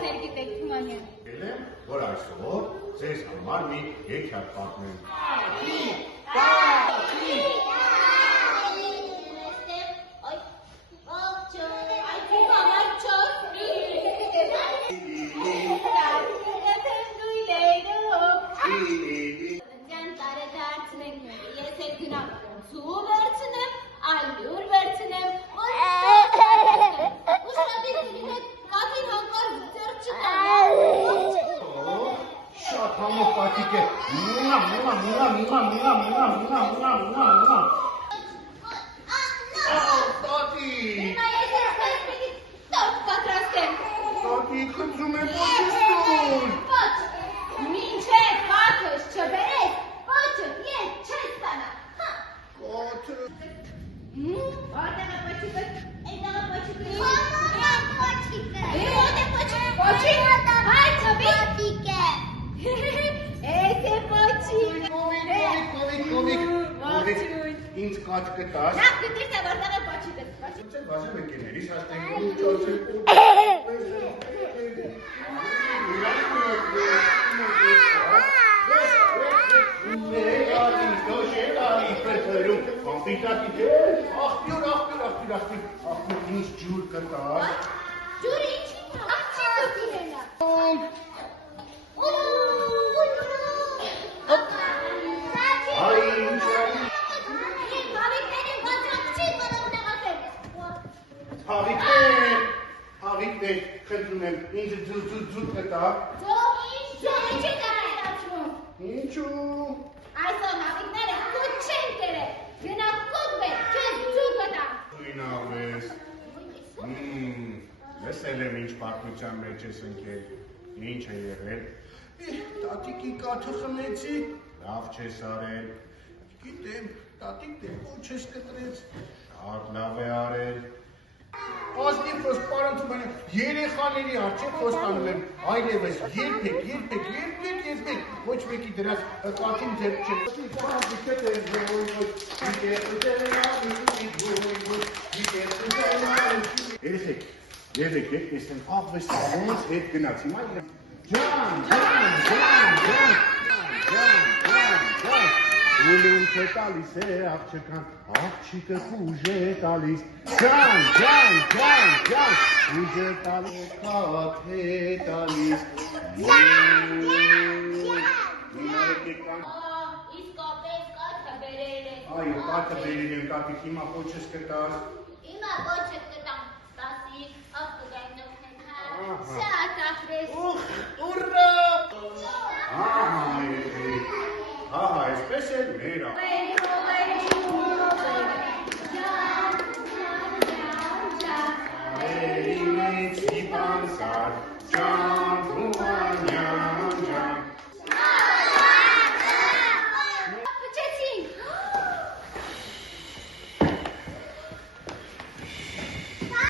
բաներ գիտեք Թումանյան։ Ելեմ, որ այսօր ձեզ համար մի հեքիաթ պատմեմ։ Ինձ կաչ կտաս։ Նախ գտիր թե որտեղ է պաչի դες։ Ձեր բաժը մեկերից հաստենք ու ճոցել։ Ախպյուր ինձ ջուր կտաս։ Ջուրը ինչի՞ն է։ Աղջի գտիր էլա։ Հավիքներ, խնդրում եմ, ինձ ձուտ կտա։ Ինչու։ Այսօր հավիքները կուտ չեն կերել, գնա կուտ բեր, կեզ ձուտ կտա։ Ինավես, լսել եմ ինչ պատմության մեջ ես ընկել, ինչ է եղել։ Տատիկի կաթը խմեցի, լավ չես արել, գիտեմ, տատիկ դեպոն չես կտրեց, շատ լավ է արել։ Ազնի պրոստ պարան Թումանյան, երեխաների արջև խոստանում եմ, այլևս երբեք, ոչ մեկի դրած կաթին ձեր չեք։ Երեխեք, եկեք, ես եմ աղվես ոնց հետ գնաց, հիմա ջան, Ուլում թե տալիս է աղջկան, աղջիկը կուժ է տալիս, ջան, կուժ է տալիս, կաթ է տալիս, Իսկապես կաթը բերել է։ այո, կաթը բերել եմ, տատիկ, հիմա կոչս կտաս, Հիմա կոչը կտամ, տասի, աղկուգային շատ ախրես։ ուռա, այսպես էլ մեր